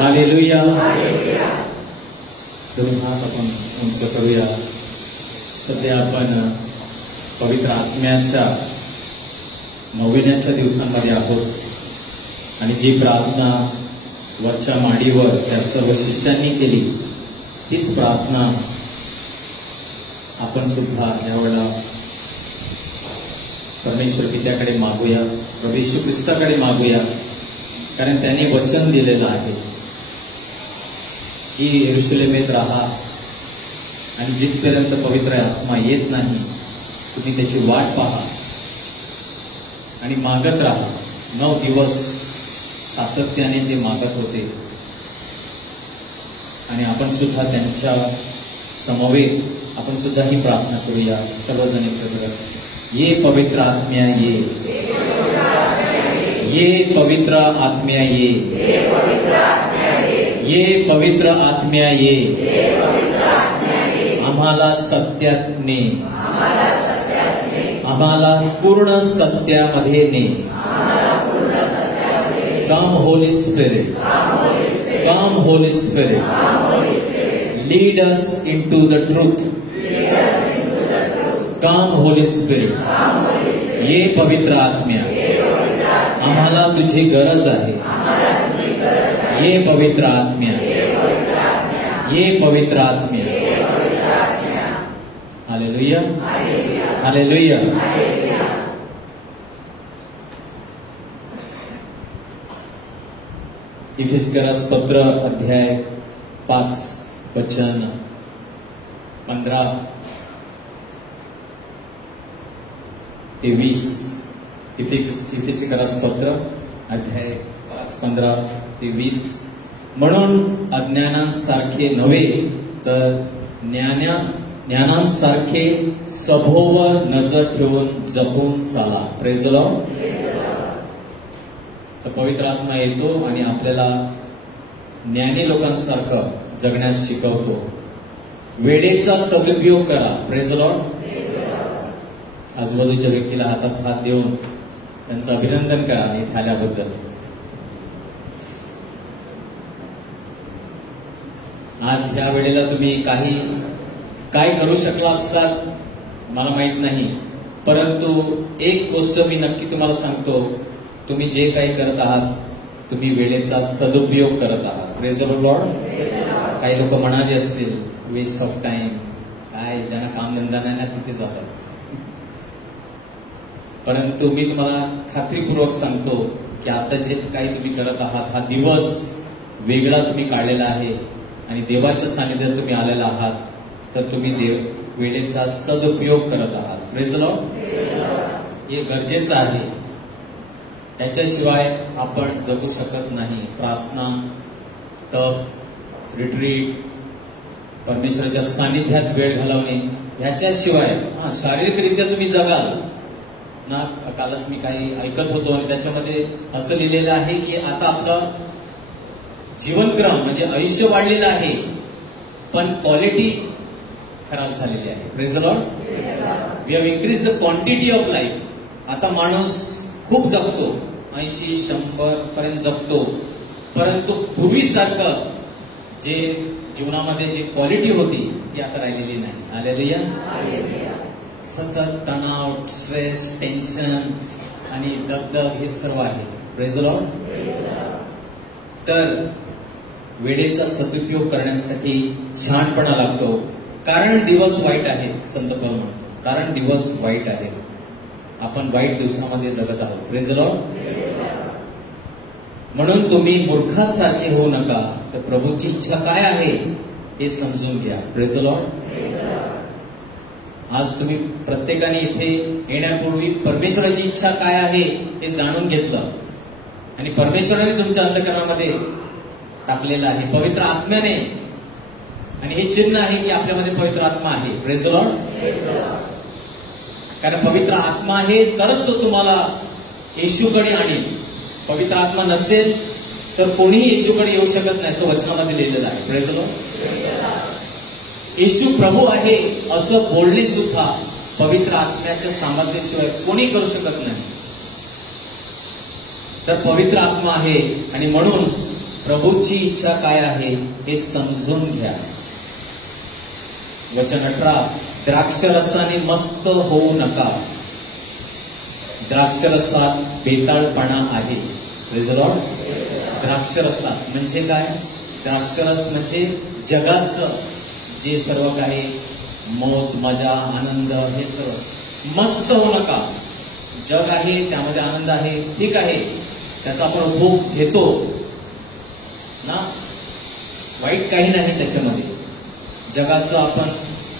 Hallelujah. दोन हात आपण उंच करूया. सध्या आपण पवित्र आत्म्याच्या नवविण्याच्या दिवसांमध्ये आहोत आणि जी प्रार्थना वरच्या माडीवर त्या सर्व शिष्यांनी केली तीच प्रार्थना आपण सुद्धा यावेळेला परमेश्वर पित्याकडे मागूया, प्रभू येशू ख्रिस्ताकडे मागूया. कारण त्यांनी वचन दिलेलं आहे की यरूशलेमेत राहा आणि जिथपर्यंत पवित्र आत्मा येत नाही तुम्ही त्याची वाट पहा आणि मागत राहा. 9 दिवस सातत्याने ते मागत होते आणि आपण सुद्धा त्यांच्या समवेत आपण सुद्धा ही प्रार्थना करूया. सर्वजण एकत्र. ये पवित्र आत्म्या ये, ये पवित्र आत्म्या ये, ये पवित्र आत्म्या ये, आम्हाला सत्यात ने, आम्हाला पूर्ण सत्यामध्ये ने. Come holy spirit, come holy spirit, lead us into the truth. Come holy spirit. ये पवित्र आत्म्या, आम्हाला तुझी गरज आहे. ये पवित्र आत्म्या, ये पवित्र आत्म्या. Hallelujah, hallelujah. इफिसिकरास पत्र अध्याय 5 वचन 15 ते 20. इफिसिकरास पत्र अध्याय 5 15 ते 20. म्हणून अज्ञानांसारखे नव्हे तर ज्ञानांसारखे सभोवर नजर ठेवून जपून चाला. Praise the Lord. तर पवित्र आत्मा येतो आणि आपल्याला ज्ञानी लोकांसारखं जगण्यास शिकवतो. वेळेचा सदुपयोग करा. Praise the Lord. आजूबाजूच्या व्यक्तीला हातात हात देऊन त्यांचं अभिनंदन करा इथे आल्याबद्दल. आज ह्या वेळेला तुम्ही काय करू शकला असतात मला माहित नाही, परंतु एक गोष्ट मी नक्की तुम्हाला सांगतो, तुम्ही जे काही करत आहात तुम्ही वेळेचा सदुपयोग करत आहात. Praise the Lord. काही लोक म्हणाले असतील वेस्ट ऑफ टाइम, काय ज्यांना कामधंदा नाही ना तिथे जातात. परंतु मी तुम्हाला खात्रीपूर्वक सांगतो की आता जे काही तुम्ही करत आहात हा दिवस वेगळा तुम्ही काढलेला आहे आणि देवाच्या सानिध्यात तुम्ही आलेला आहात, तर तुम्ही वेळेचा सदुपयोग करत आहात. Praise the Lord. हे गरजेचं आहे, त्याच्याशिवाय आपण जगू शकत नाही. प्रार्थना, तप, रिट्रीट, परमेश्वराच्या सानिध्यात वेळ घालवणे, ह्याच्याशिवाय शारीरिकरित्या तुम्ही जगाल ना. कालच मी काही ऐकत होतो आणि त्याच्यामध्ये असं लिहिलेलं आहे की आता आपलं जीवनक्रम म्हणजे आयुष्य वाढलेलं आहे पण क्वालिटी खराब झालेली आहे. Praise the lord. We have increase the quantity of life. आता माणूस खूप जगतो, 80-100 पर्यंत जगतो, परंतु पूर्वीसारखं जे जीवनामध्ये जी क्वालिटी होती ती आता राहिलेली नाही. हालेलुया. सतत तणाव, स्ट्रेस, टेन्शन आणि दगदग हे सर्व आहे. Praise the Lord. तर वेळेचा सदुपयोग करण्यासाठी शहाणपणा लागतो. कारण दिवस वाईट आहेत. संत पाऊल म्हणतो कारण दिवस वाईट आहेत. आपण वाईट दिवसामध्ये जगत आहोत. Praise the Lord. म्हणून तुम्ही मूर्खासारखे होऊ नका, तर प्रभूची इच्छा काय आहे हे समजून घ्या. Praise the Lord. आज तुम्ही प्रत्येकाने इथे येण्यापूर्वी परमेश्वराची इच्छा काय आहे हे जाणून घेतलं आणि परमेश्वराने तुमच्या अंतःकरणामध्ये टाकलेलं आहे पवित्र आत्म्याने. आणि हे चिन्ह आहे की आपल्यामध्ये पवित्र आत्मा आहे. Praise the Lord. कारण पवित्र आत्मा आहे तरच तो तुम्हाला येशूकडे आणेल. पवित्र आत्मा नसेल तर कोणीही येशूकडे येऊ शकत नाही, असं वचनामध्ये लिहिलेलं आहे. Praise the Lord. येशू प्रभू आहे असं बोलणे सुद्धा पवित्र आत्म्याच्या सामर्थ्याशिवाय कोणी करू शकत नाही. तर पवित्र आत्मा आहे आणि म्हणून प्रभूची इच्छा काय आहे हे समजून घ्या. वचन 18, द्राक्षरसाने मस्त होऊ नका, द्राक्षरसात बेताळपणा आहे. Praise the Lord. द्राक्षरसात म्हणजे काय? द्राक्षरस म्हणजे जगाचं जे सर्व काही मौज मजा आनंद हे सर्व. मस्त होऊ नका. जग आहे त्यामध्ये आनंद आहे, ठीक आहे, त्याचा आपण उपभोग घेतो ना, वाईट काही नाही त्याच्यामध्ये. जगाचं आपण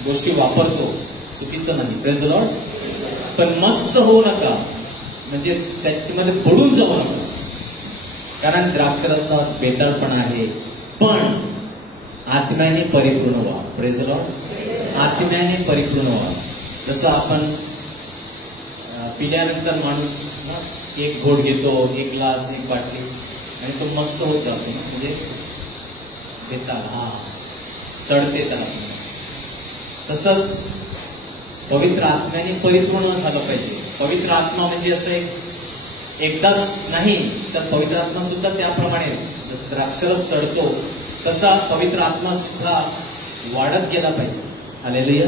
गोष्टी वापरतो, चुकीचं नाही. Praise the Lord. पण मस्त होऊ नका म्हणजे त्याच्यामध्ये बुडून जाऊ नका, कारण द्राक्षरसात बेताळपणा आहे. पण आत्म्याने परिपूर्ण व्हा. Praise the Lord. आत्म्याने परिपूर्ण व्हा. जसं आपण पिल्यानंतर माणूस एक घोट घेतो, एक ग्लास, एक बाटली, आणि तो मस्त होत जातो ना, म्हणजे बेताळ चढते त्याला. तसंच पवित्र आत्म्याने परिपूर्ण झालं पाहिजे. पवित्र आत्मा म्हणजे असं एकदाच नाही, तर पवित्र आत्मा सुद्धा त्याप्रमाणे जसं द्राक्षरस चढतो तसा पवित्र आत्मा सुद्धा वाढत गेला पाहिजे. हालेलुया.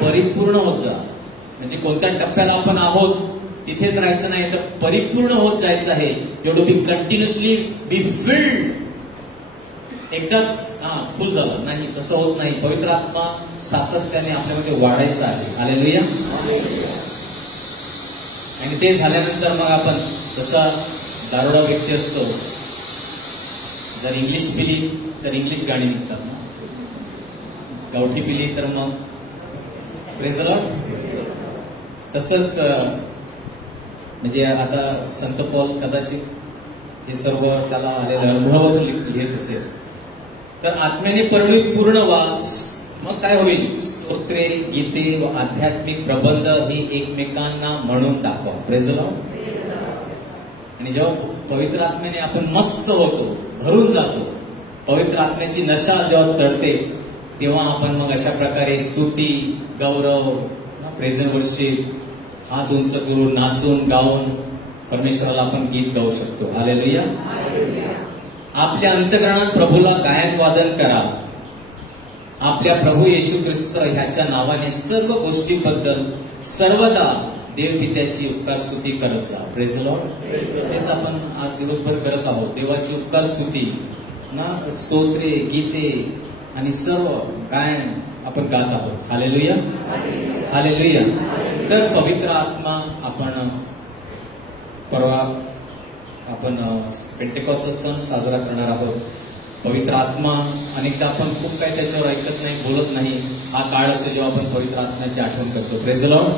परिपूर्ण होत जा. म्हणजे कोणत्या टप्प्याला आपण आहोत तिथेच राहायचं नाही, तर परिपूर्ण होत जायचं आहे. एवढं बी कंटिन्युअसली बी फिल्ड. एकदाच फुल झालं नाही, तसं होत नाही. पवित्र आत्मा सातत्याने आपल्यामध्ये वाढायचा आहे. हालेलुया. आणि ते झाल्यानंतर मग आपण जसा दारुडा व्यक्ती असतो, जर इंग्लिश पिली तर इंग्लिश गाणी निघतात ना, गावठी पिली तर मग प्रेज द लॉर्ड. तसंच म्हणजे आता संत पौल कदाचित हे सर्व त्याला आलेलं अनुभवातून लिहित असेल. तर आत्म्याने परिपूर्ण व्हा. मग काय होईल? स्तोत्रे, गीते व आध्यात्मिक प्रबंध ही एकमेकांना म्हणून दाखवा. Praise the Lord. आणि जेव्हा पवित्र आत्म्याने आपण मस्त होतो, भरून जातो, पवित्र आत्म्याची नशा जेव्हा चढते, तेव्हा आपण मग अशा प्रकारे स्तुती, गौरव, प्रेझेंट वर्शिप, हात उंच करून, नाचून, गाऊन परमेश्वराला आपण गीत गाऊ शकतो. हालेलुया. आपल्या अंतःकरणात प्रभूला गायन वादन करा. आपल्या प्रभू येशू ख्रिस्त ह्याच्या नावाने सर्व गोष्टींबद्दल सर्वदा देवपित्याची उपकार स्तुती करत जा. Praise the Lord. तेच आपण आज दिवसभर करत आहोत. देवाची उपकार स्तुती ना, स्तोत्रे, गीते आणि सर्व गायन आपण गात आहोत. हालेलुया. हालेलुया. तर पवित्र आत्मा आपण परवा आपण पेंटेकॉस्टचा सण साजरा करणार आहोत. पवित्र आत्मा अनेकदा आपण खूप काही त्याच्यावर ऐकत नाही, बोलत नाही. हा काळ असतो जेव्हा आपण पवित्र आत्म्याची आठवण करतो. Praise the Lord.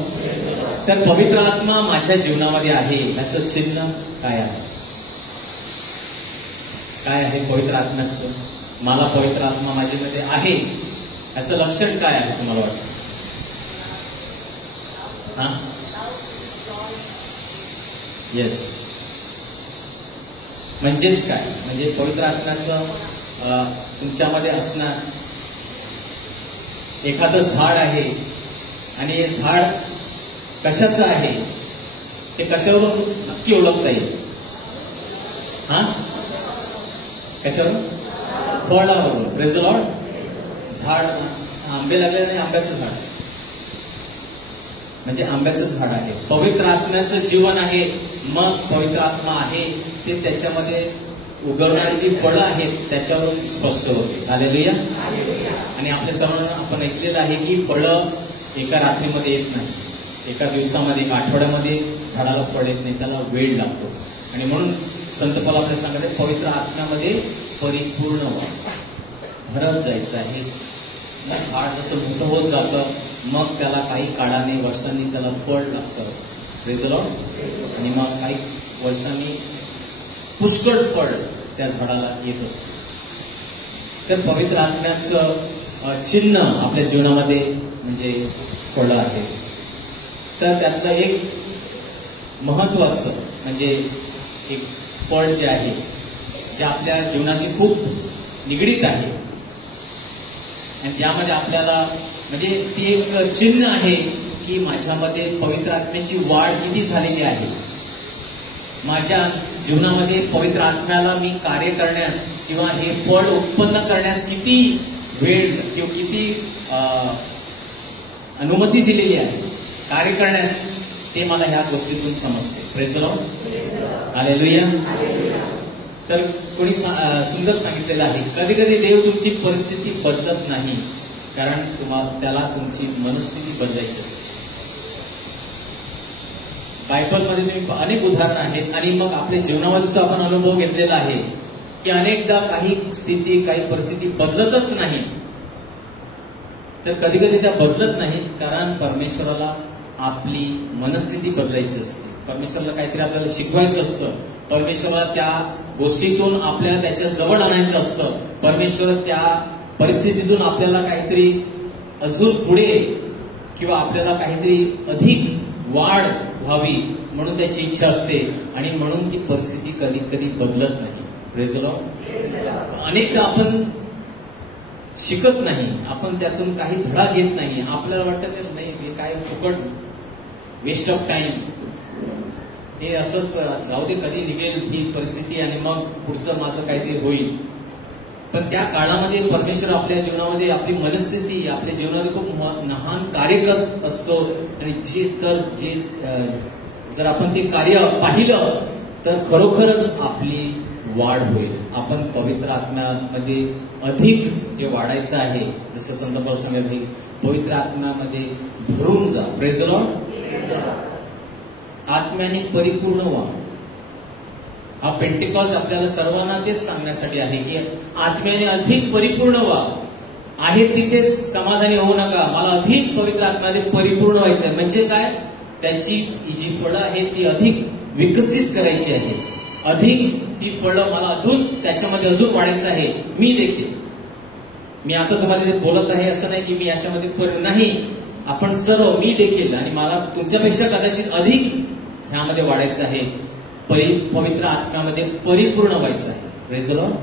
तर पवित्र आत्मा माझ्या जीवनामध्ये आहे, याचं चिन्ह काय आहे? काय आहे पवित्र आत्म्याचं? मला पवित्र आत्मा माझ्यामध्ये आहे याचं लक्षण काय आहे तुम्हाला वाटतं? येस. म्हणजेच काय? म्हणजे पवित्र आत्म्याचं तुमच्यामध्ये असणार एखादं झाड आहे, आणि हे झाड कशाचं आहे ते कशावरून नक्की ओळखता येईल? कशावरून? फळावरून. Praise the Lord. झाड आंबे लागले नाही, आंब्याचं झाड म्हणजे आंब्याचं झाड आहे. पवित्र आत्म्याचं जीवन आहे, मग पवित्र आत्मा आहे ते त्याच्यामध्ये उगवणारी जी फळं आहेत त्याच्यावरून स्पष्ट होते. हालेलुया. आणि आपल्या सर्वांना आपण ऐकलेलं आहे की फळं एका रात्रीमध्ये येत नाही, एका दिवसामध्ये, एका आठवड्यामध्ये झाडाला फळ येत नाही, त्याला वेळ लागतो. आणि म्हणून संत पौल आपल्याला सांगत आहे, पवित्र आत्म्यामध्ये परिपूर्ण व्हा, भरत जायचं आहे. झाड जसं मोठं होत जातं, मग त्याला काही काळाने, वर्षांनी त्याला फळ लागतं. Praise the Lord. आणि मग काही वर्षांनी पुष्कळ फळ त्या झाडाला येत असतं. तर पवित्र आत्म्याचं चिन्ह आपल्या जीवनामध्ये म्हणजे फळं आहे. तर त्यातलं एक महत्वाचं म्हणजे एक फळ जे आहे, जे आपल्या जीवनाशी खूप निगडीत आहे, आणि त्यामध्ये आपल्याला म्हणजे ती एक चिन्ह आहे की माझ्यामध्ये पवित्र आत्म्याची वाढ किती झालेली आहे. माझ्या जीवनामध्ये पवित्र आत्म्याला मी कार्य करण्यास किंवा हे फळ उत्पन्न करण्यास किती वेळ किंवा किती अनुमती दिलेली आहे कार्य करण्यास, ते मला ह्या गोष्टीतून समजते. Praise the Lord, hallelujah. तर कोणी सुंदर सांगितलेलं आहे, कधी कधी देव तुमची परिस्थिती बदलत नाही, कारण त्याला तुमची मनस्थिती बदलायची असते. बायबलमध्ये तुम्ही अनेक उदाहरणं आहेत आणि मग आपल्या जीवनामध्ये सुद्धा आपण अनुभव घेतलेला आहे की अनेकदा काही स्थिती, काही परिस्थिती बदलतच नाही. तर कधी कधी त्या बदलत नाहीत कारण परमेश्वराला आपली मनस्थिती बदलायची असते. परमेश्वराला काहीतरी आपल्याला शिकवायचं असतं. परमेश्वराला त्या गोष्टीतून आपल्याला त्याच्या जवळ आणायचं असतं. परमेश्वर त्या परिस्थितीतून आपल्याला काहीतरी अजून पुढे किंवा आपल्याला काहीतरी अधिक वाढ व्हावी म्हणून त्याची इच्छा असते आणि म्हणून ती परिस्थिती कधी कधी बदलत नाही. Praise the Lord. अनेकदा आपण शिकत नाही, आपण त्यातून काही धडा घेत नाही. आपल्याला वाटतं तर नाही, हे काय फुकट, वेस्ट ऑफ टाइम, हे असंच जाऊ दे, कधी निघेल ही परिस्थिती आणि मग पुढचं माझं काहीतरी होईल. पण त्या काळामध्ये परमेश्वर आपल्या जीवनामध्ये आपली मनस्थिती, आपल्या जीवनामध्ये खूप महान कार्य करत असतो. आणि जे जर आपण ते कार्य पाहिलं तर खरोखरच आपली वाढ होईल. आपण पवित्र आत्म्यामध्ये अधिक जे वाढायचं आहे, जसं संत पाऊल सांगत आहे, पवित्र आत्म्यामध्ये भरून जा. Praise the Lord. आत्म्याने परिपूर्ण व्हा. हा पेंटिकॉस्ट आपल्याला सर्वांना तेच सांगण्यासाठी आहे की आत्म्याने अधिक परिपूर्ण व्हा. आहे तिथेच समाधानी होऊ नका, मला अधिक पवित्र आत्म्यामध्ये परिपूर्ण व्हायचं आहे. म्हणजे काय, त्याची जी फळं आहेत ती अधिक विकसित करायची आहे. अधिक ती फळं मला अजून त्याच्यामध्ये अजून वाढायचं आहे. मी देखील, मी आता तुम्हाला जे बोलत आहे असं नाही की मी याच्यामध्ये नाही, आपण सर्व, मी देखील, आणि मला तुमच्यापेक्षा कदाचित अधिक ह्यामध्ये वाढायचं आहे. पवित्र आत्म्यामध्ये परिपूर्ण व्हायचं आहे. Praise the Lord.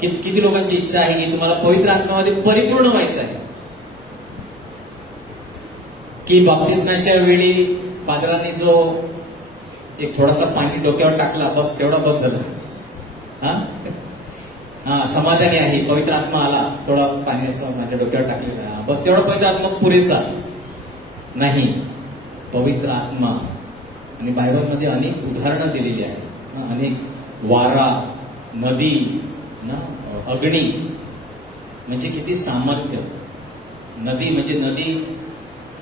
किती लोकांची इच्छा आहे की तुम्हाला पवित्र आत्म्यामध्ये परिपूर्ण व्हायचं आहे, की बाप्तिस्माच्या वेळी फादरांनी जो एक थोडासा पाणी डोक्यावर टाकला, बस तेवढा बस झाला. हा, समाधानी आहे, पवित्र आत्मा आला, थोडा पाणी असं माझ्या डोक्यावर टाकलेला, बस तेवढा पवित्र आत्मा पुरेसा नाही. पवित्र आत्मा, आणि बायबलमध्ये अनेक उदाहरणं दिलेली आहेत. अनेक वारा, नदी, अग्नी, म्हणजे किती सामर्थ्य. नदी म्हणजे नदी,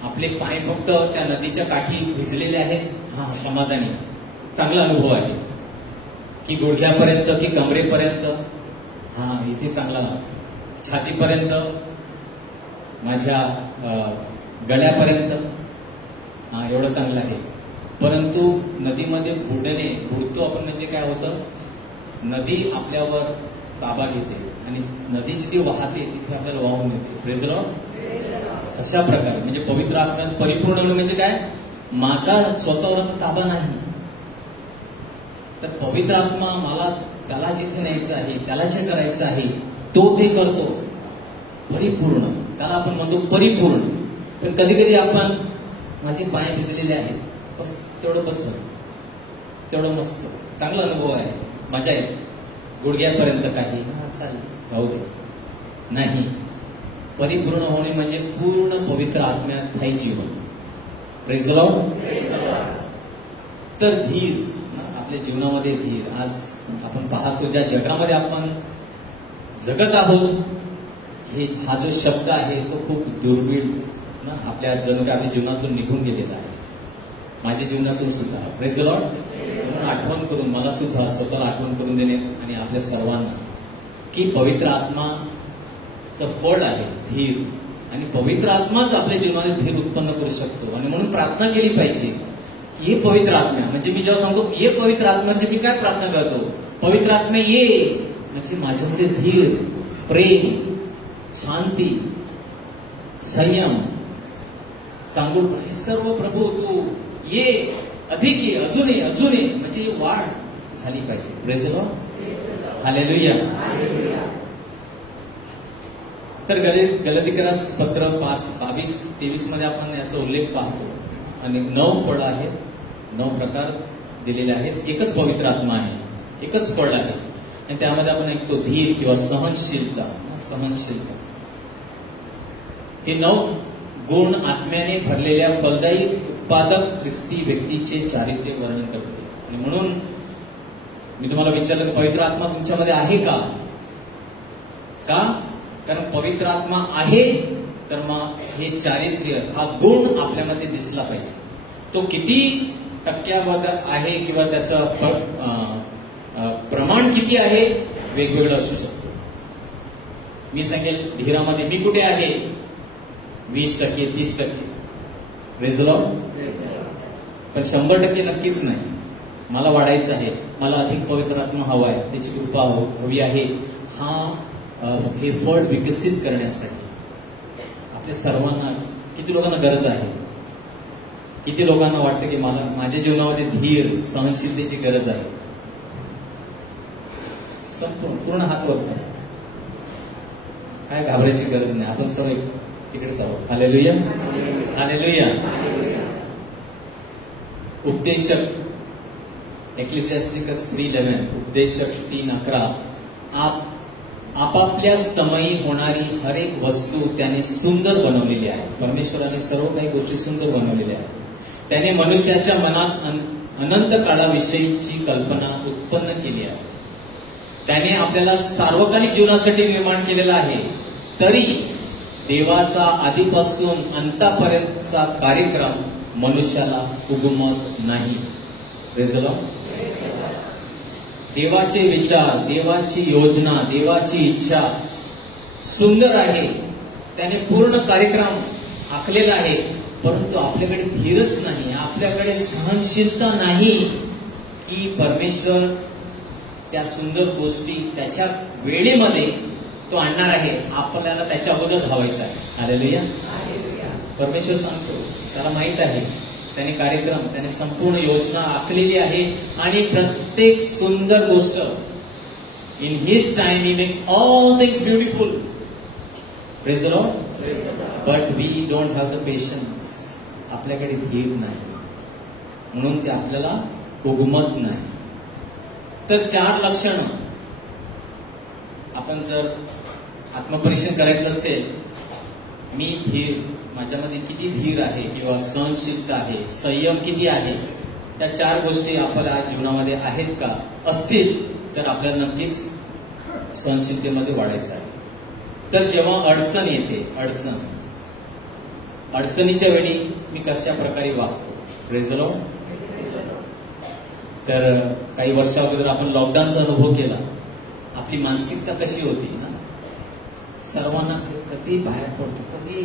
आपले पाय फक्त त्या नदीच्या काठी भिजलेले आहेत. हा, समाधानी, चांगला अनुभव आहे. की गुडघ्यापर्यंत की कमरेपर्यंत, हा इथे चांगला, छातीपर्यंत, माझ्या गळ्यापर्यंत, हा एवढं चांगलं आहे. परंतु नदीमध्ये बुडतो आपण, म्हणजे काय होतं, नदी आपल्यावर ताबा घेते आणि नदीची ती वाहते तिथे आपल्याला वाहून येते. Praise the Lord. अशा प्रकारे म्हणजे पवित्र आत्म्यात परिपूर्ण होणं म्हणजे काय, माझा स्वतःवर ताबा नाही, तर पवित्र आत्मा मला त्याला जिथे न्यायचं आहे, त्याला जे करायचं आहे तो ते करतो. परिपूर्ण, त्याला आपण म्हणतो परिपूर्ण. पण कधी कधी आपण, माझे पाय भिजलेले आहेत, बस तेवढं बस झालं, तेवढं मस्त, चांगला अनुभव आहे, मजा येते, गुडघ्यापर्यंत काही, हा चालेल, राहू दे. नाही, परिपूर्ण होणे म्हणजे पूर्ण पवित्र आत्म्यात काही जीवन. Praise the Lord. तर धीर, आपल्या जीवनामध्ये धीर. आज आपण पाहतो ज्या जगामध्ये आपण जगत आहोत, हा जो शब्द आहे तो खूप दुर्मिळ आपल्या जणू आपल्या जीवनातून निघून गेलेला आहे. माझ्या जीवनातून सुद्धा. Praise the Lord. म्हणून आठवण करून, मला सुद्धा स्वतःला आठवण करून देणे आणि आपल्या सर्वांना, की पवित्र आत्माचं फळ आहे धीर, आणि पवित्र आत्माच आपल्या जीवनामध्ये धीर उत्पन्न करू शकतो. आणि म्हणून प्रार्थना केली पाहिजे की हे पवित्र आत्मा, म्हणजे मी जेव्हा सांगतो ये पवित्र आत्मा, म्हणजे मी काय प्रार्थना करतो, पवित्र आत्मा ये, म्हणजे माझ्यामध्ये धीर, प्रेम, शांती, संयम, चांगुलपणा, हे सर्व प्रभू तू ये, अधिक ये, अजून ये, अजून ये, म्हणजे वाढ झाली पाहिजे. Praise the Lord. हालेलुया. तर गलातिकरास पत्र 5:22-23 मध्ये आपण याचा उल्लेख पाहतो. आणि 9 फळं आहेत, 9 प्रकार दिलेले आहेत. एकच पवित्र आत्मा आहे, एकच फळ आहे, आणि त्यामध्ये आपण ऐकतो धीर किंवा सहनशीलता. हे 9 गुण आत्म्याने भरलेल्या फलदायी उत्पादक ख्रिस्ती व्यक्तीचे चारित्र्य वर्णन करते. आणि म्हणून मी तुम्हाला विचारलं की पवित्र आत्मा तुमच्यामध्ये आहे का? कारण पवित्र आत्मा आहे तर मग हे चारित्र्य, हा गुण आपल्यामध्ये दिसला पाहिजे. तो किती टक्क्यामध्ये आहे किंवा त्याचं प्रमाण किती आहे वेगवेगळं असू शकतो. मी सांगेल धीरामध्ये मी कुठे आहे, 20%, 30%. Praise the Lord. पण 100% नक्कीच नाही. मला वाढायचं आहे, मला अधिक पवित्र आत्मा हवा आहे, त्याची कृपा हवी आहे. हे फळ विकसित करण्यासाठी आपल्या सर्वांना, किती लोकांना गरज आहे, किती लोकांना वाटतं की मला माझ्या जीवनामध्ये धीर सहनशीलतेची गरज आहे. संपूर्ण पूर्ण हात वर, काय घाबरायची गरज नाही. आपण सर्व तिकडेच आहोत. Hallelujah, hallelujah. उपदेशक एक्लेसियास्टिकस 3:11, उपदेशक 3:11. आपापल्या समयी होणारी हर एक वस्तू त्याने सुंदर बनवलेली आहे. परमेश्वराने सर्व काही गोष्टी सुंदर बनवलेल्या आहेत. त्याने मनुष्याच्या मनात अनंत काळाविषयीची कल्पना उत्पन्न केली आहे. त्याने आपल्याला सार्वकालिक जीवनासाठी निर्माण केलेला आहे. तरी देवाचा आधीपासून अंतापर्यंतचा कार्यक्रम मनुष्याला उगमत नाही. Praise the Lord. देवाचे विचार, देवाची योजना, देवाची इच्छा सुंदर आहे. त्याने पूर्ण कार्यक्रम आखलेला आहे. परंतु आपल्याकडे धीरच नाही, आपल्याकडे सहनशीलता नाही की परमेश्वर त्या सुंदर गोष्टी त्याच्या वेळेमध्ये तो आणणार आहे. आपल्याला त्याच्या अगोदर धावायचं आहे. हालेलुया. परमेश्वर सांगतो, त्याला माहित आहे, त्याने कार्यक्रम, त्याने संपूर्ण योजना आखलेली आहे. आणि प्रत्येक सुंदर गोष्ट in his time he makes all things beautiful. Praise the lord. But we don't have the patience. आपल्याकडे धीर नाही, म्हणून ते आपल्याला उगमत नाही. तर 4 लक्षणं आपण जर आत्मपरीक्षण करायचं असेल, मी धीर, माझ्यामध्ये किती धीर आहे किंवा सहनशीलता आहे, संयम किती आहे, त्या 4 गोष्टी आपल्या जीवनामध्ये आहेत का? असतील तर आपल्याला नक्कीच सहनशीलतेमध्ये वाढायचं आहे. तर जेव्हा अडचण येते, अडचणीच्या वेळी मी कशा प्रकारे वागतो. Praise the Lord. तर काही वर्षा अगोदर आपण लॉकडाऊनचा अनुभव केला. आपली मानसिकता कशी होती ना, सर्वांना कधी बाहेर पडतो, कधी.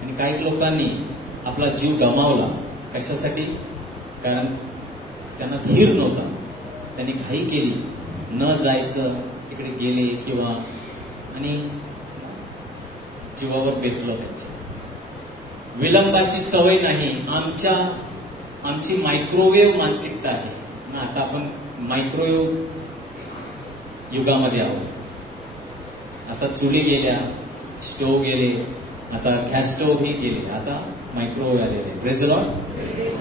आणि काही लोकांनी आपला जीव गमावला. कशासाठी? कारण त्यांना धीर नव्हता, त्यांनी घाई केली, न जायचं तिकडे गेले किंवा, आणि जीवावर बेतलं त्यांच्या. विलंबाची सवय नाही. आमची मायक्रोवेव्ह मानसिकता आहे ना. आता आपण मायक्रोवेव्ह युगामध्ये आहोत. आता चुली गेल्या, स्टोव्ह गेले, आता गॅस स्टोव्ह ही गेले, आता मायक्रोवेव्ह आलेले. Praise the Lord.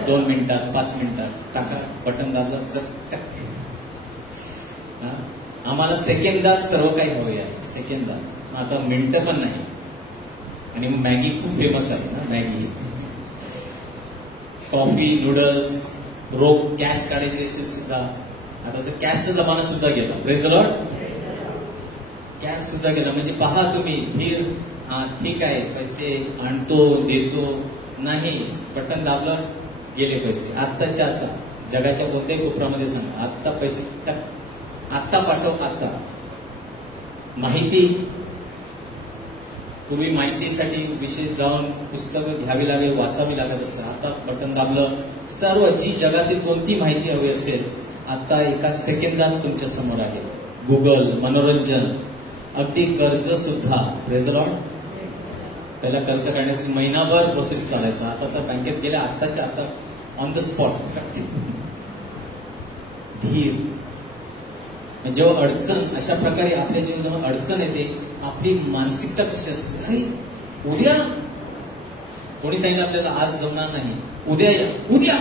2 मिनिटात, 5 मिनिटात टाका, बटन दाबलं, चटक. आम्हाला सेकंदात सर्व काही हवे आहे, सेकंदात. आता मिनिटं पण नाही. आणि मॅगी खूप फेमस आहे ना, मॅगी, कॉफी, नूडल्स, रोख कॅश काढायचे असेल सुद्धा. आता तर कॅशचा जमाना सुद्धा गेला. Praise the Lord. कॅश सुद्धा गेला. म्हणजे पहा तुम्ही, धीर, ठीक आहे, पैसे आणतो, देतो, नाही, बटन दाबलं, गेले पैसे. आत्ताच्या आता जगाच्या कोणत्याही कोपऱ्यामध्ये सांगा, आत्ता पैसे टाक, आत्ता पाठव, आत्ता. माहिती, पूर्वी माहितीसाठी विषय जाऊन पुस्तकं घ्यावी लागेल, वाचावी लागत असेल. आता बटन दाबलं, सर्व जी जगातील कोणती माहिती हवी असेल आता एका सेकंदात तुमच्या समोर आहे. गुगल, मनोरंजन, अगदी कर्ज सुद्धा. Praise the Lord. पहिला कर्ज काढण्यासाठी महिनाभर प्रोसेस चालायचा. आता तर बँकेत गेल्या, आत्ताच्या आता ऑन द स्पॉट. धीर. जेव्हा अडचण, अशा प्रकारे आपल्या जीवनात अडचण येते, आपली मानसिकता कशी असते? अरे उद्या, कोणी सांगितलं आपल्याला आज जमणार नाही, उद्या या, उद्या,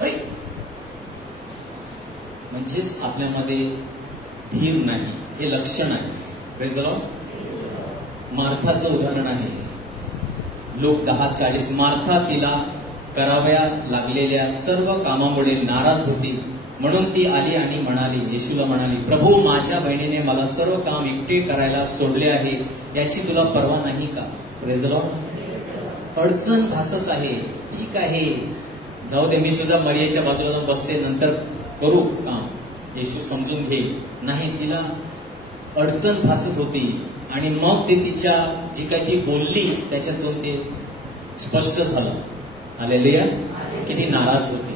अरे म्हणजेच आपल्यामध्ये धीर नाही, हे लक्षण आहे. Praise the Lord. मार्थाचं उदाहरण आहे. लोक 10:40. मार्था तिला कराव्या लागलेल्या सर्व कामामुळे नाराज होती, म्हणून ती आली आणि म्हणाली, येशूला म्हणाली, प्रभू, माझ्या बहिणीने मला सर्व काम एकटे करायला सोडले आहे, याची तुला पर्वा नाही का? Praise the Lord. अडचण भासत आहे, ठीक आहे, जाऊ दे, मी सुद्धा मरियेच्या बाजूला जाऊन बसते, नंतर करू काम, येशू समजून घे. नाही, तिला अडचण भासत होती आणि मग ते तिच्या जी काही ती बोलली त्याच्यातून ते स्पष्ट झालं. हालेलुया. किती नाराज होती.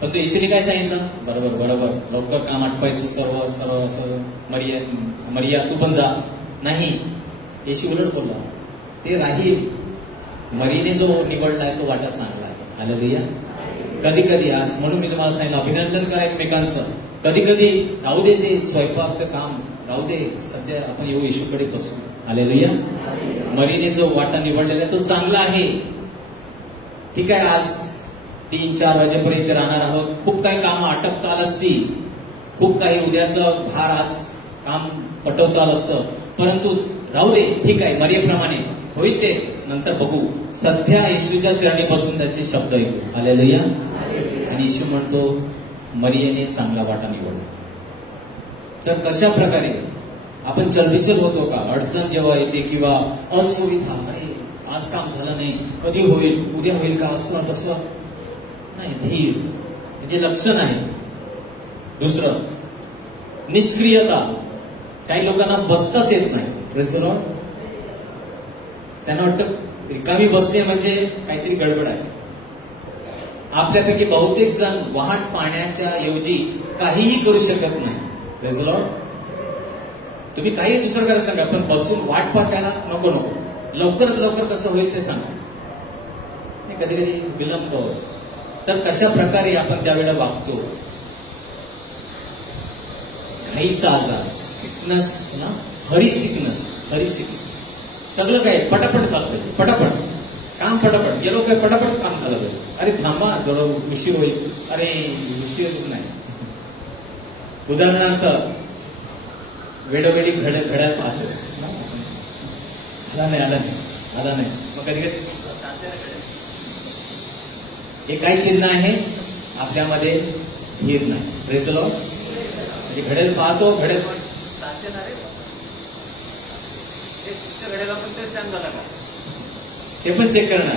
पण तो येशूने काय सांगितलं? बरोबर बरोबर, लवकर काम आटपायचं, सर्व सर्व सर्व. मरिया तू पण जा. नाही, येशू उलट बोलला, ते राहील. मरीने जो निवडलाय तो वाटा चांगला आहे. हालेलुया. कधी कधी आज म्हणून मी तुम्हाला सांगितलं, अभिनंदन करा एकमेकांचं. कधी कधी राहू दे, ते स्वयंपाकचं काम राहू दे, सध्या आपण येऊ येशूकडे बसू. हालेलुया. मरीने जो वाटा निवडलेला आहे तो चांगला आहे. ठीक आहे, आज 3-4 वाजेपर्यंत राहणार आहोत, खूप काही कामं आटपता आलं असती, खूप काही उद्याचं भार आज काम पटवता आलं असतं, परंतु राहू दे, ठीक आहे, मरियेप्रमाणे होईल ते, नंतर बघू. सध्या येशूच्या चरणी बसून त्याचे शब्द ऐकू. हालेलुया. आणि येशू म्हणतो, मरियेने चांगला वाटा निवडला. तर कशा प्रकारे आपण चलबिचल होतो का? अडचण जेव्हा येते किंवा असुविधा, अरे आज काम झालं नाही, कधी होईल, उद्या होईल का, असं तसं नाही. धीर म्हणजे लक्षण आहे. दुसरं, निष्क्रियता. काही लोकांना बसताच येत नाही. Praise the Lord. त्यांना वाटतं रिकामी बसणे म्हणजे काहीतरी गडबड आहे. आपल्यापैकी बहुतेक जण वाहट पाण्याच्या ऐवजी काहीही करू शकत नाही. Praise the Lord. तुम्ही काही दुसरं करायला सांगा, पण बसून वाट पाहायला नको नको. लवकरात लवकर कसं होईल ते सांगा. कधी कधी विलंब होतो. तर कशा प्रकारे आपण त्यावेळेला वागतो? घाईचा आजार, सिकनेस ना, हरी सिकनेस. सगळं काय पटापट चालतंय, पटापट काम, पटापट गेलो काय, पटापट काम झालं पाहिजे. अरे थांबा, थोडं उशीर होईल, अरे उशीर नाही. उदाहरणार्थ वेळोवेळी घड्याळ पाहतो, आला नाही. मग कधी कधी हे काय चिन्ह आहे? आपल्यामध्ये धीर नाही. Praise the Lord. म्हणजे घड्याळ पाहतो, घड्याळ चालते ना रे, घड्याला पण ते स्टँड झाला का हे पण चेक करणार.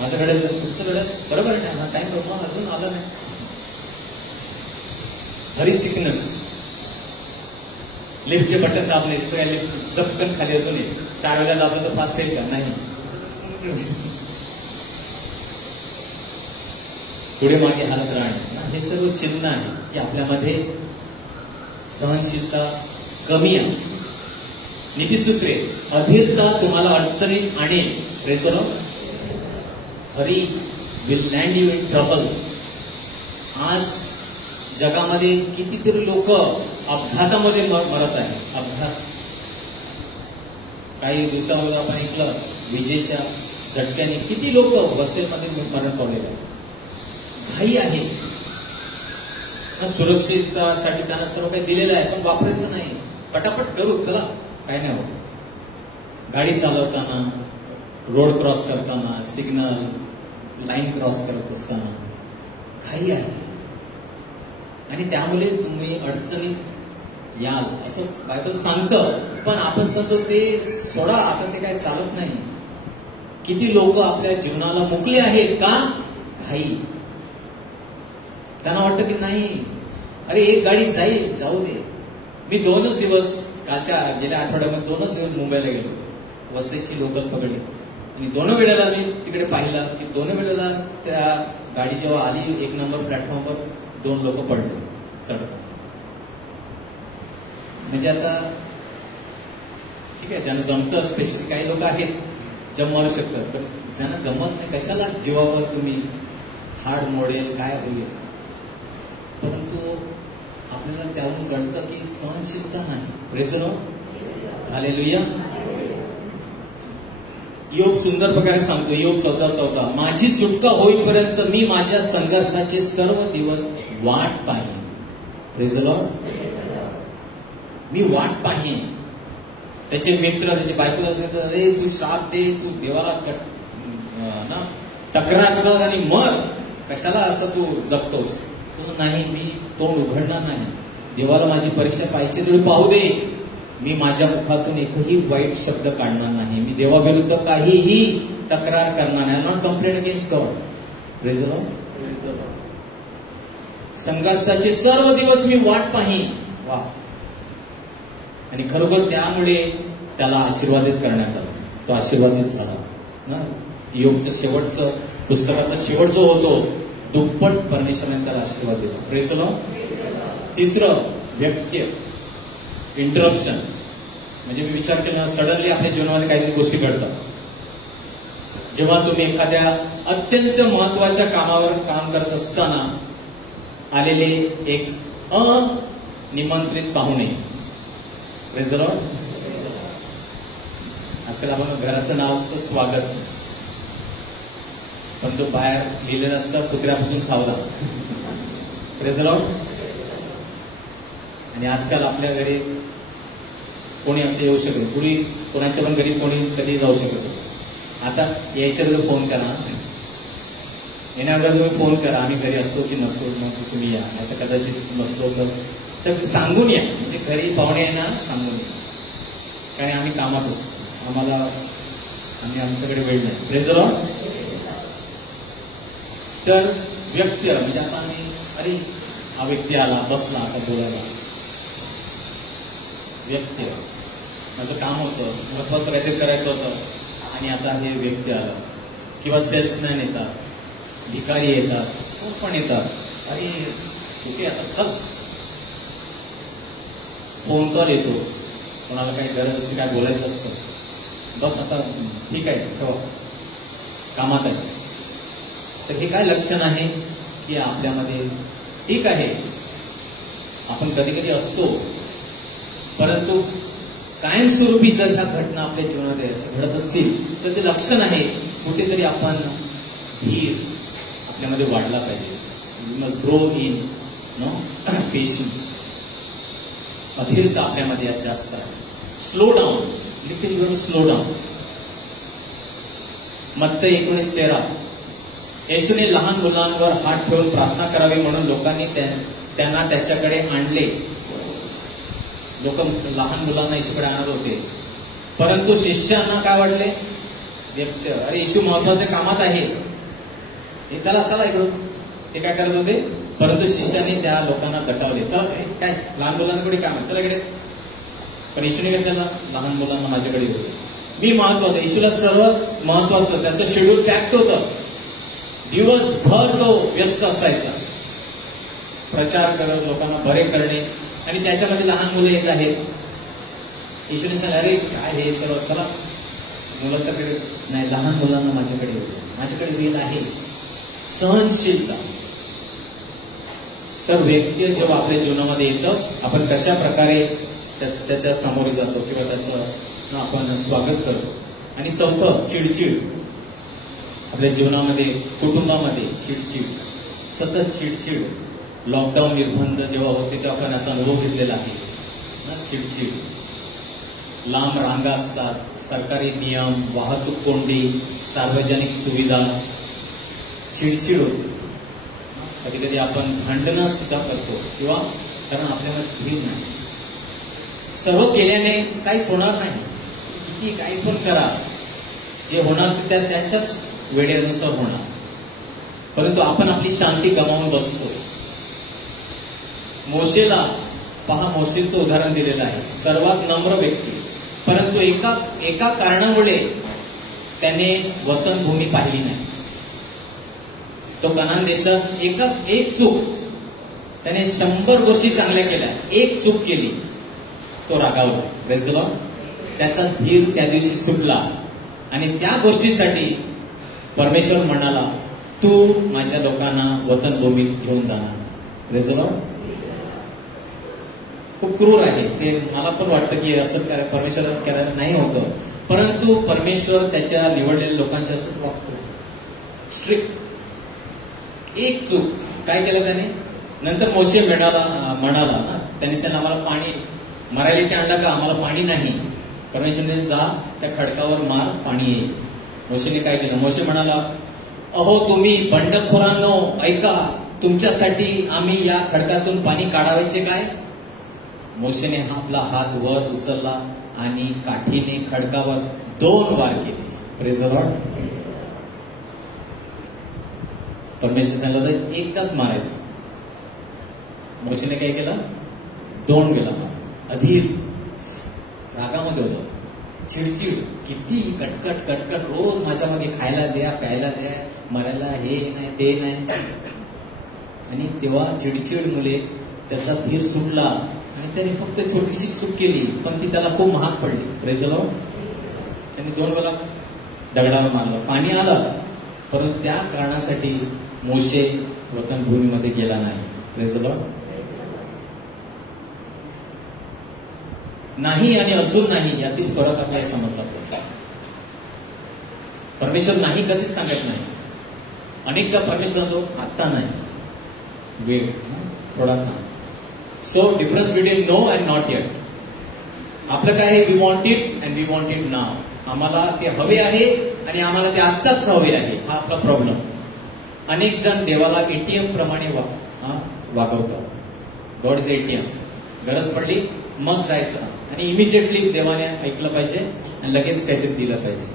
माझं घड्याळ, तुमचं घड्याळ बरोबर नाही, हा टाइम मग अजून आला नाही. हरी सिकनेस. लिफ्टचे बटन दाबले, सगळ्या लिफ्ट झपकन खाली असून 4 वेळा दाबलं तर फास्ट येईल का? नाही. पुढे मागे हालत राहणे, हे सर्व चिन्ह आहे की आपल्यामध्ये सहनशीलता कमी आहे. नीतिसूत्रे. अधीरता तुम्हाला अडचणीत आणेल. Praise the Lord. Hari will lend you in trouble. आज जगामध्ये कितीतरी लोक अपघातामध्ये मरत आहे. अपघात. काही दिवसामध्ये आपण ऐकलं, विजेच्या झटक्याने किती लोक बसेमध्ये मरण पावलेले आहेत. घाई आहे. सुरक्षिततासाठी त्यांना सर्व काही दिलेलं आहे, पण वापरायचं नाही. पटापट करू, चला, काय नाही होत. गाडी चालवताना, रोड क्रॉस करताना, सिग्नल लाईन क्रॉस करत असताना घाई आहे. आणि त्यामुळे तुम्ही अडचणीत याल असं बायबल सांगतं, पण आपण सांगतो ते सोडा, आपण ते काय चालत नाही. किती लोक आपल्या जीवनाला मुकले आहेत का? घाई. त्यांना वाटतं की नाही, अरे एक गाडी जाईल, जाऊ दे. मी 2च दिवस, गेल्या आठवड्यामध्ये 2च दिवस मुंबईला गेलो. वसईची लोकल पकडली आणि 2 वेळेला मी तिकडे पाहिलं की 2 वेळेला त्या गाडी जेव्हा आली 1 नंबर प्लॅटफॉर्मवर 2 लोक पडले चढत. म्हणजे आता ठीक आहे, ज्यांना जमतं, स्पेशली काही लोक आहेत जमवू शकतात, पण ज्यांना जमत नाही, कशाला जीवावर तुम्ही हाड मोडेल, काय होईल. परंतु आपल्याला त्यावरून कळतं की सहनशीलता नाही. Praise the Lord. हालेलुया. योग सुंदर प्रकारे सांगतो. योग 14:14. माझी सुटका होईपर्यंत मी माझ्या संघर्षाचे सर्व दिवस वाट पाहिन. Praise the Lord. मी वाट पाहीन. त्याचे मित्र, त्याची बायको असेल तर अरे तू श्राप दे, तू देवाला ना तक्रार कर आणि मर, कशाला असं तू जगतोस. नाही, मी तोंड उघडणार नाही. देवाला माझी परीक्षा पाहिजे तेवढी पाहू दे. मी माझ्या मुखातून एकही वाईट शब्द काढणार नाही. मी देवाविरुद्ध काहीही तक्रार करणार नाही. Not complain against God. Praise the Lord. संघर्षाचे सर्व दिवस मी वाट पाहीन. वा. आणि खरोखर त्यामुळे त्याला आशीर्वादित करण्यात आलं. तो आशीर्वादित झाला ना. योगचं शेवटचं, पुस्तकाचा शेवट जो होतो, दुप्पट परमेश्वराने त्याला आशीर्वाद दिला. Praise the Lord. तिसरं, व्यक्ती इंटरप्शन. म्हणजे मी विचार केला, सडनली आपल्या जीवनामध्ये काहीतरी गोष्टी घडतात. जेव्हा तुम्ही एखाद्या अत्यंत महत्वाच्या कामावर काम करत असताना आलेले एक अनिमंत्रित पाहुणे. Praise the Lord. आजकाल आपण घराचं नाव असतं स्वागत, पण तो बाहेर लिहिलेलं असतं कुत्र्यापासून सावधान. Praise the Lord. आणि आजकाल आपल्या घरी कोणी असं येऊ शकत, पूर्वी कोणाच्या पण घरी कोणी कधी जाऊ शकत. आता यायच्या वेळेला फोन करा, येण्यावर तुम्ही फोन करा, आम्ही घरी असतो की नसतो, मग तुम्ही या. आता कदाचित नसलो तर सांगून या. म्हणजे घरी पाहुणे आहे ना, सांगून या, कारण आम्ही कामात असतो, आमच्याकडे वेळ नाही. Praise the Lord. तर व्यक्ती म्हणजे आता अरे हा व्यक्ती आला, बसला आता बोलायला. व्यक्ती, माझं काम होतं, महत्वाचं काहीतरी करायचं होतं, आणि आता हे व्यक्ती आला. किंवा सेल्समॅन येतात, भिकारी येतात, कोण पण येतात. अरे कुठे आता, चल. फोन कॉल येतो, कोणाला काही गरज असते, काय बोलायचं असतं, बस आता ठीक आहे, ठेवा, कामात आहे. तर हे काय लक्षण आहे की आपल्यामध्ये, ठीक आहे आपण कधी कधी असतो, परंतु कायमस्वरूपी जर ह्या घटना आपल्या जीवनात असं घडत असतील तर ते लक्षण आहे कुठेतरी आपण धीर आपल्यामध्ये वाढला पाहिजे. We must grow in patience. अधीरता आपल्यामध्ये यात जास्त आहे. Slow down, little slow down. Mattai 19:13. येशूने लहान मुलांवर हात ठेवून प्रार्थना करावी म्हणून लोकांनी त्यांना त्याच्याकडे आणले. लोक लहान मुलांना येशूकडे आणत होते, परंतु शिष्यांना काय वाटले, व्यक्त अरे येशू महत्वाच्या कामात आहे, हे चला चला इकडून. ते काय करत होते, परंतु शिष्यांनी त्या लोकांना दटावले. चला काय लहान मुलांकडे काम आहे, चला इकडे. पण येशूने कशाला लहान मुलांना माझ्याकडे होते, मी महत्वाचं. येशूला सर्व महत्वाचं, त्याचं शेड्यूल पॅक्ट होतं. दिवसभर तो व्यस्त असायचा, प्रचार करत लोकांना बरे करणे, आणि त्याच्यामध्ये लहान मुलं येत आहेत. येशूने सांगितलं अरे काय हे सर्व, चला मुलाच्याकडे नाही, लहान मुलांना माझ्याकडे होते, माझ्याकडे वेळ आहे. सहनशीलता. तर व्यक्ती जेव्हा आपल्या जीवनामध्ये येतं, आपण कशा प्रकारे त्याच्या सामोरे जातो किंवा त्याचं आपण स्वागत करतो. आणि चौथं, चिडचिड. आपल्या जीवनामध्ये, कुटुंबामध्ये चिडचिड, सतत चिडचिड. लॉकडाऊन निर्बंध जेव्हा होते तेव्हा आपण याचा अनुभव घेतलेला आहे ना. चिडचिड, लांब रांगा असतात, सरकारी नियम, वाहतूक कोंडी, सार्वजनिक सुविधा, चिडचिड होते. कधी कधी आपण भांडणं सुद्धा करतो, किंवा कारण आपल्यामध्ये धीर नाही. सर्व केल्याने काहीच होणार नाही, किती काही पण करा, जे होणार ते त्यांच्याच वेळेनुसार होणार. परंतु आपण आपली शांती गमावून बसतो. मोशेला पहा, मोशेचं उदाहरण दिलेलं आहे, सर्वात नम्र व्यक्ती, परंतु एका कारणामुळे त्याने वतनभूमी पाहिली नाही. तो कनान देशात एक चूक, त्याने 100 गोष्टी चांगल्या केल्या, एक चूक केली, तो रागावला. Praise the Lord. त्याचा धीर त्या दिवशी सुटला, आणि त्या गोष्टीसाठी परमेश्वर म्हणाला, तू माझ्या लोकांना वतनभूमीत घेऊन जाणार. Praise the Lord. खूप क्रूर आहे ते, मला पण वाटतं की असं परमेश्वर करायला नाही होतं, परंतु परमेश्वर त्याच्या निवडलेल्या लोकांशी असं वागतो, स्ट्रिक्ट. एक चूक काय केलं त्याने, नंतर मोशे म्हणाला ना, त्यांनी सांगितलं आम्हाला पाणी मारायला इथे आणलं का, आम्हाला पाणी नाही. परमेश्वरने जा त्या खडकावर मार, पाणी येईल. मोशेने काय केलं, मोशे म्हणाला अहो तुम्ही बंडखोरांनो ऐका, तुमच्यासाठी आम्ही या खडकातून पाणी काढावायचे काय. मोशेने आपला हात वर उचलला आणि काठीने खडकावर 2 वार केले. Praise the Lord. परमेश्वर सांगितलं तर एकदाच मारायचं. मोशेने काय केलं, 2 वेळा मार. अधीर रागामध्ये होतो, चिडचिड, किती कटकट कटकट, रोज माझ्यामध्ये खायला द्या, प्यायला द्या, मरायला हे नाही ते नाही. आणि तेव्हा चिडचिड मुले त्याचा धीर सुटला आणि त्याने फक्त छोटीशी चूक केली, पण ती त्याला खूप महाग पडली. Praise the Lord. त्याने 2 वेळा दगडावर मारलं, पाणी आलं, परंतु त्या कारणासाठी मोशे वतनभूमीमध्ये गेला नाही. Praise the Lord. नाही आणि अजून नाही यातील फरक आपल्याला समजला पाहिजे. परमेश्वर नाही कधीच सांगत नाही. अनेकदा परमेश्वर तो आता नाही, वेळ थोडा काम. So difference between no and not yet. आपलं काय आहे, we want it and we want it now. आम्हाला ते हवे आहे आणि आम्हाला ते आत्ताच हवे आहे, हा आपला प्रॉब्लेम. अनेक जण देवाला एटीएम प्रमाणे वागवतात. God is ATM. गरज पडली मग जायचं आणि इमिजिएटली देवाने ऐकलं पाहिजे आणि लगेच काहीतरी दिलं पाहिजे.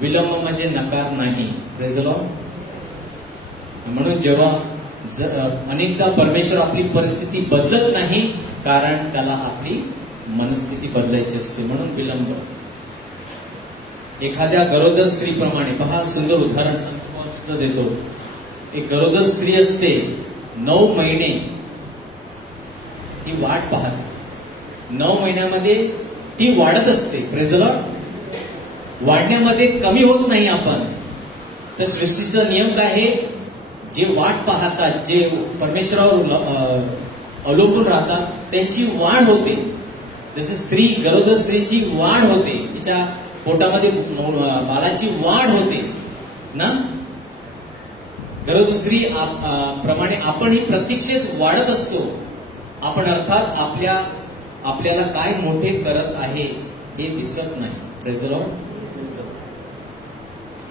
विलंब म्हणजे नकार नाही. Praise the Lord. म्हणून जेव्हा अनेकदा परमेश्वर आपली परिस्थिती बदलत नाही, कारण त्याला आपली मनस्थिती बदलायची असते, म्हणून विलंब. एखाद्या गरोदर स्त्रीप्रमाणे पहा, सुंदर उदाहरण सांगतो देतो. एक गरोदर स्त्री असते, 9 महिने ती वाट पाहते. 9 महिन्यामध्ये ती वाढत असते. Praise the Lord. वाढण्यामध्ये कमी होत नाही आपण. तर सृष्टीचा नियम काय आहे, जे वाट पाहतात, जे परमेश्वरावर अवलंबून राहतात, त्यांची वाढ होते. जसे स्त्री, गरोदर स्त्रीची वाढ होते, तिच्या पोटामध्ये बाळाची वाढ होते ना. गरोदर स्त्री प्रमाणे आपण ही प्रतीक्षेत वाढत असतो. आपण अर्थात आपल्याला काय मोठे करत आहे हे दिसत नाही. Praise the Lord.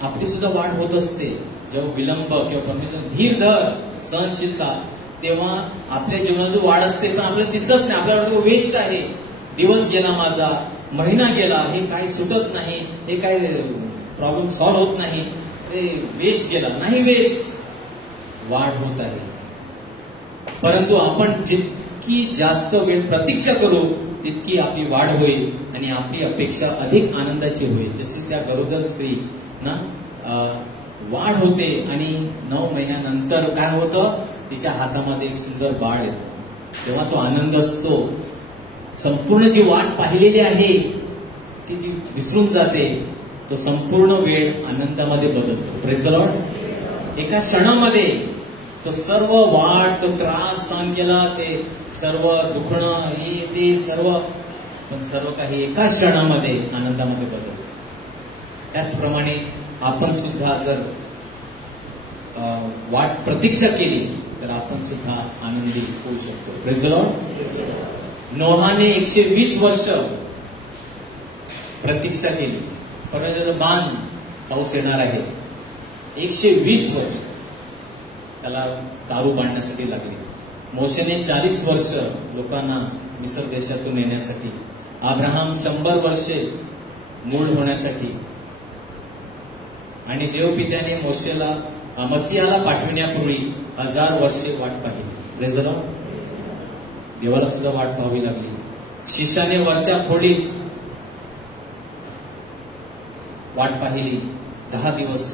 आपली सुद्धा वाढ होत असते. जेव्हा विलंब किंवा परमेश्वर धीर धर, सहनशीलता, तेव्हा आपल्या जीवनात वाढ असते, पण आपल्याला दिसत नाही. आपल्याला वेस्ट आहे, दिवस गेला माझा, महिना गेला, हे काही सुटत नाही, हे काय प्रॉब्लेम सॉल्व्ह होत नाही, हे वेस्ट गेला. नाही वेस्ट, वाढ होत आहे. परंतु आपण जितकी जास्त वेळ प्रतीक्षा करू तितकी आपली वाढ होईल आणि आपली अपेक्षा अधिक आनंदाची होईल. जशी त्या गरोदर स्त्री ना वाढ होते आणि 9 महिन्यानंतर काय होतं, तिच्या हातामध्ये एक सुंदर बाळ येतं. तेव्हा तो आनंद असतो. संपूर्ण जी वाट पाहिलेली आहे ती जी विसरून जाते, तो संपूर्ण वेळ आनंदामध्ये बदलतो. Praise the Lord. एका क्षणामध्ये तो सर्व वाट, तो त्रास सहन केला, ते सर्व दुखणं, हे ते सर्व, पण सर्व काही एका क्षणामध्ये आनंदामध्ये बदलतो. त्याचप्रमाणे आपण सुद्धा जर वाट प्रतीक्षा केली तर आपण सुद्धा आनंदी होऊ शकतो. Praise the Lord. नोहाने 120 वर्ष प्रतीक्षा केली. परमेश्वर बांध, पाऊस येणार आहे. 120 वर्ष त्याला दारू बांधण्यासाठी लागली. मोशेने 40 वर्ष लोकांना मिस्र देशातून येण्यासाठी. अब्राहम 100 वर्षे मूळ होण्यासाठी. आणि देवपित्याने मसियाला पाठविण्यापूर्वी 1000 वर्षे वाट पाहिली. Praise the Lord. देवाला सुद्धा वाट पाहावी लागली. शिशाने वरच्या खोलीत वाट पाहिली 10 दिवस.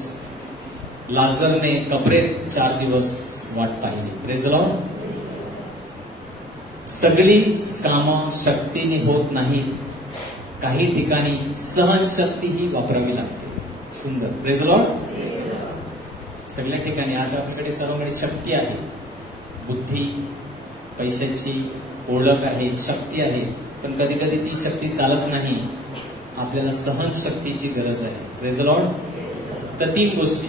लाजरने कबरेत 4 दिवस वाट पाहिली. Praise the Lord. सगळी कामं शक्तीने होत नाहीत. काही ठिकाणी सहनशक्तीही वापरावी लागते. सुंदर. Praise the Lord. सगळ्या ठिकाणी आज आपल्याकडे सर्वांकडे शक्ती आहे, बुद्धी, पैशाची ओळख आहे, शक्ती आहे, पण कधी कधी ती शक्ती चालत नाही. आपल्याला सहनशक्तीची गरज आहे. Praise the Lord. तर 3 गोष्टी.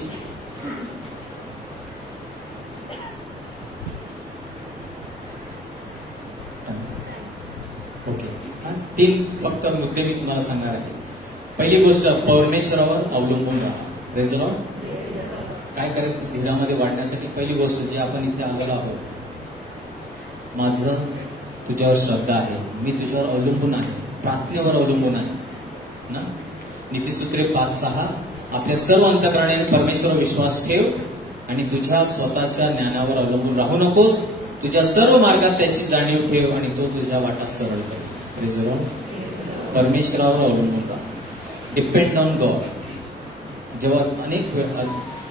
3 फक्त मुद्दे मी तुम्हाला सांगणार आहे. पहिली गोष्ट, परमेश्वरावर अवलंबून राहा. Praise the Lord. काय करायचं धीरामध्ये वाढण्यासाठी? पहिली गोष्ट जी आपण इथे आलेलो आहोत, माझं तुझ्यावर श्रद्धा आहे, मी तुझ्यावर अवलंबून आहे, प्रार्थनेवर अवलंबून आहे ना. नीतिसूत्रे 5:6, आपल्या सर्व अंतःकरणाने परमेश्वरावर विश्वास ठेव आणि तुझ्या स्वतःच्या ज्ञानावर अवलंबून राहू नकोस. तुझ्या सर्व मार्गात त्याची जाणीव ठेव आणि तो तुझ्या वाटा सरळ कर. Praise the Lord. परमेश्वरावर अवलंबून राहा. Depend on God. जेव्हा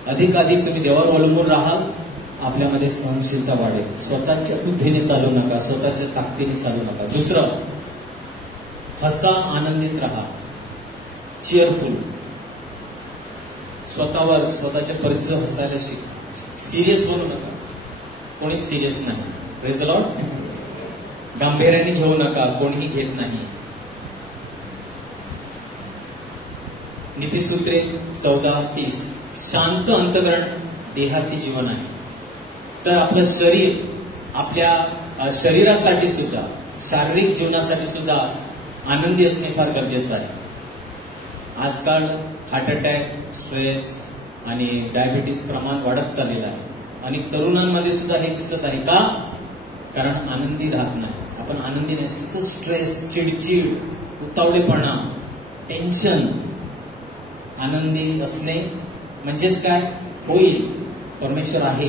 अधिकाधिक तुम्ही देवावर अवलंबून राहाल, आपल्यामध्ये सहनशीलता वाढेल. स्वतःच्या बुद्धीने चालू नका, स्वतःच्या ताकदीने चालू नका. दुसरं, हसा, आनंदित राहा, चिअरफुल. स्वतःवर, स्वतःच्या परिस्थितीवर हसायला शिक. सिरियस बनू नका. कोणी सिरियस नाही. Praise the Lord. गांभीर्याने घेऊ नका, कोणीही घेत नाही. नीतिसूत्रे 14:30, शांत अंतःकरण देहाचे जीवन आहे. तर आपलं शरीर, आपल्या शरीरासाठी सुद्धा, शारीरिक जीवनासाठी सुद्धा आनंदी असणे फार गरजेचं आहे. आजकाल हार्ट अटॅक, स्ट्रेस आणि डायबिटीस प्रमाण वाढत चाललेलं आहे. आणि तरुणांमध्ये सुद्धा हे दिसत आहे. का? कारण आनंदी राहत नाही. आपण आनंदी नाही, सतत स्ट्रेस, चिडचिड, उतावळेपणा, टेन्शन. आनंदी असणे म्हणजेच काय? होईल, परमेश्वर आहे,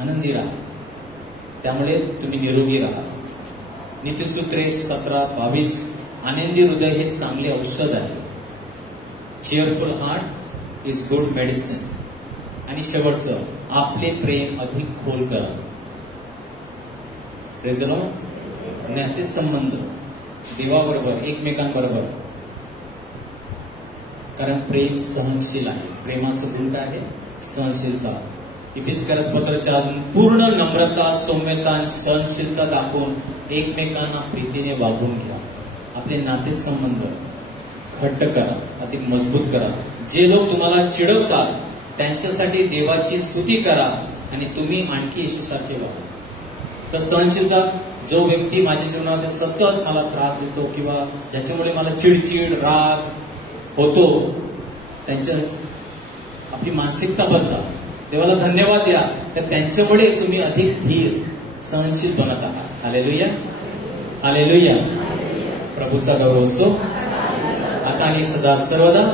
आनंदी राहा. त्यामुळे तुम्ही निरोगी राहा. नीतिसूत्रे 17:22, आनंदी हृदय हे चांगले औषध आहे. चेअरफुल हार्ट इज गुड मेडिसिन. आणि शेवटचं, आपले प्रेम अधिक खोल करा. Praise the Lord. नातेसंबंध देवाबरोबर, एकमेकांबरोबर. कारण प्रेम सहनशील आहे. प्रेमाचं गुण काय आहे? सहनशीलता. इफिसिकरस पत्र 4, पूर्ण नम्रता, सौम्यता आणि सहनशीलता दाखवून एकमेकांना प्रीतीने वागवून घ्या. आपले नातेसंबंध घट्ट करा, अधिक मजबूत करा. जे लोक तुम्हाला चिडवतात त्यांच्यासाठी देवाची स्तुती करा आणि तुम्ही आणखी येशूसारखे व्हा. तर सहनशीलता, जो व्यक्ती माझ्या जीवनामध्ये सतत मला त्रास देतो किंवा ज्याच्यामुळे मला चिडचिड, राग होतो, त्यांच्या आपली मानसिकता बदला. देवाला धन्यवाद द्या. तर त्यांच्यामुळे तुम्ही अधिक धीर, सहनशील बनत आहात. Hallelujah, hallelujah. प्रभूचा गौरव असो आता आणि सदा सर्वदा.